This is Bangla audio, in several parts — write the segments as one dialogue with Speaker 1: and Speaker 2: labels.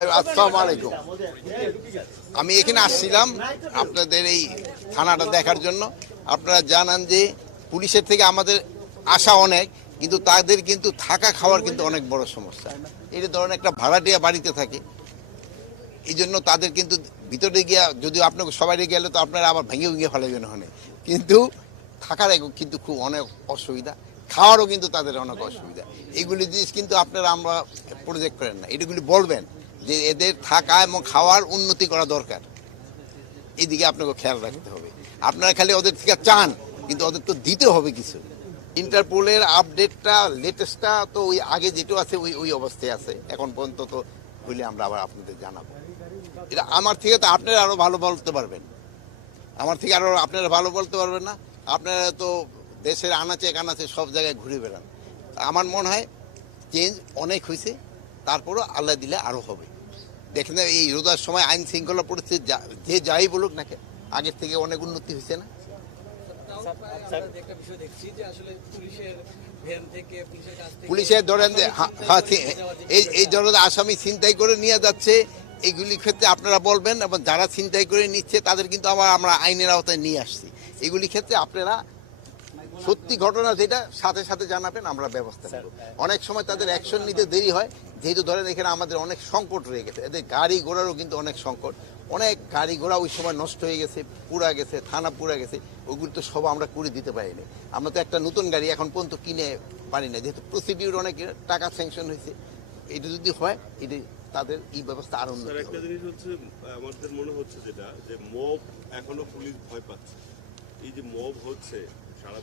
Speaker 1: আসসালামু আলাইকুম আমি এখানে আসছিলাম আপনাদের এই থানাটা দেখার জন্য। আপনারা জানান যে পুলিশের থেকে আমাদের আশা অনেক, কিন্তু তাদের কিন্তু থাকা খাওয়ার কিন্তু অনেক বড় সমস্যা। এই যে ধরেন একটা ভাড়াটিয়া বাড়িতে থাকে। এই জন্য তাদের কিন্তু ভিতরে গিয়া যদি আপনাকে সবাই গেলে তো আপনারা আবার ভেঙে ভেঙে ফেলাবেন ওখানে। কিন্তু থাকার কিন্তু খুব অনেক অসুবিধা। খাওয়ারও কিন্তু তাদের অনেক অসুবিধা। এগুলি জিনিস কিন্তু আপনারা আমরা প্রজেক্ট করেন না। এটাগুলি বলবেন যে এদের থাকা এবং খাওয়ার উন্নতি করা দরকার। এদিকে আপনাকে খেয়াল রাখতে হবে। আপনারা খালি ওদের থেকে চান, কিন্তু ওদের তো দিতে হবে কিছু। ইন্টারপোলের আপডেটটা, লেটেস্টটা তো ওই আগে যেটা আছে, ওই ওই অবস্থায় আছে। এখন পর্যন্ত তো হইলে আমরা আবার আপনাদের জানাব। এটা আমার থেকে তো আপনারা আরও ভালো বলতে পারবেন। আমার থেকে আরও আপনারা ভালো বলতে পারবেন না। আপনারা তো দেশের আনাচে কানাচে সব জায়গায় ঘুরে বেড়ান। আমার মনে হয় চেঞ্জ অনেক হয়েছে তারপরও আল্লাহ দিলে আরও হবে। দেখেন এই রোজার সময় আইন শৃঙ্খলা পরিস্থিতি যা- যাই বলুক না কেন, আগের থেকে অনেক উন্নতি হয়েছে না?
Speaker 2: পুলিশের
Speaker 1: ধরেন যে হা- হা- এই এই ধরনের আসামি ছিনতাই করে নিয়ে যাচ্ছে এইগুলি ক্ষেত্রে আপনারা বলবেন এবং যারা ছিনতাই করে নিচ্ছে তাদের কিন্তু আবার আমরা আইনের আওতায় নিয়ে আসছি। এগুলি ক্ষেত্রে আপনারা সত্যি ঘটনা যেটা সাথে সাথে জানাবেন আমরা ব্যবস্থা নেব। অনেক সময় তাদের অ্যাকশন নিতে দেরি হয় যেহেতু ধরেন এখানে আমাদের অনেক সংকট রয়ে গেছে। এদের গাড়ি ঘোড়ারও কিন্তু অনেক সংকট। অনেক গাড়ি ঘোড়া ওই সময় নষ্ট হয়ে গেছে পুরা গেছে থানা পুরা গেছে ওগুলো তো সব আমরা করে দিতে পারিনি। আমরা তো একটা নতুন গাড়ি এখন পর্যন্ত কিনে পারি না যেহেতু প্রসিডিউর অনেক টাকা স্যাংশন হয়েছে। এটা যদি হয় এটা তাদের এই ব্যবস্থা আরও
Speaker 3: একটা জিনিস হচ্ছে আমাদের মনে হচ্ছে যেটা যে মব এখনও পুলিশ ভয় পাচ্ছে। এই যে মব হচ্ছে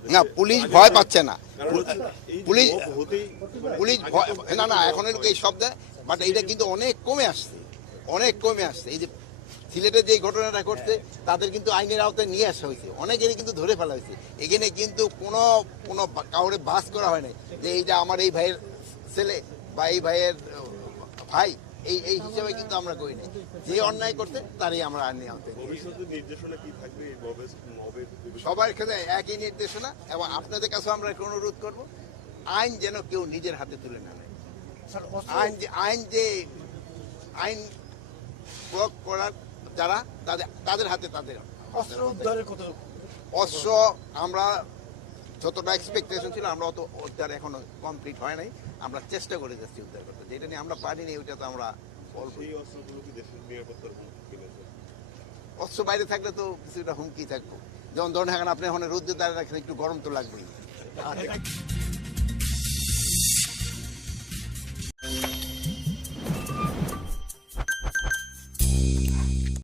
Speaker 1: না পুলিশ ভয় পাচ্ছে না। পুলিশ পুলিশ ভয়-
Speaker 3: তো-
Speaker 1: না না এখন এই শব্দ বাট এটা কিন্তু অনেক কমে আসছে অনেক কমে আসছে। এই যে সিলেটে যে ঘটনাটা ঘটছে তাদের কিন্তু আইনের আওতায় নিয়ে আসা হয়েছে অনেকেরই কিন্তু ধরে ফেলা হয়েছে। এখানে কিন্তু কোনো কোনো কাউরে বাস করা হয় নাই যে এইটা আমার এই ভাইয়ের ছেলে বা এই ভাইয়ের ভাই এই এই হিসাবে কিন্তু আমরা করি নাই। যে অন্যায় করতে তারই আমরা
Speaker 3: মবের বিরুদ্ধে?
Speaker 1: সবার ক্ষেত্রে একই নির্দেশনা এবং আপনাদের কাছেও আমরা একটা অনুরোধ করব আইন যেন কেউ নিজের হাতে তুলে না নেয়। আইন যে আইন যে আইন প্রয়োগ করার যারা তাদের তাদের হাতে তাদের
Speaker 4: অস্ত্র উদ্ধারের কত
Speaker 1: অস্ত্র আমরা যতটা এক্সপেকটেশন ছিল আমরা অত উদ্ধার এখনও কমপ্লিট হয় নাই। আমরা চেষ্টা করে যাচ্ছি উদ্ধার করতে। যেটা নিয়ে আমরা পারিনি ওইটা তো আমরা? অস্ত্র বাইরে থাকলে তো কিছুটা হুমকি থাকব। যেমন ধরুন এখন আপনি এখন রোদ্রে দাঁড়িয়ে রাখেন একটু গরম তো লাগবেই।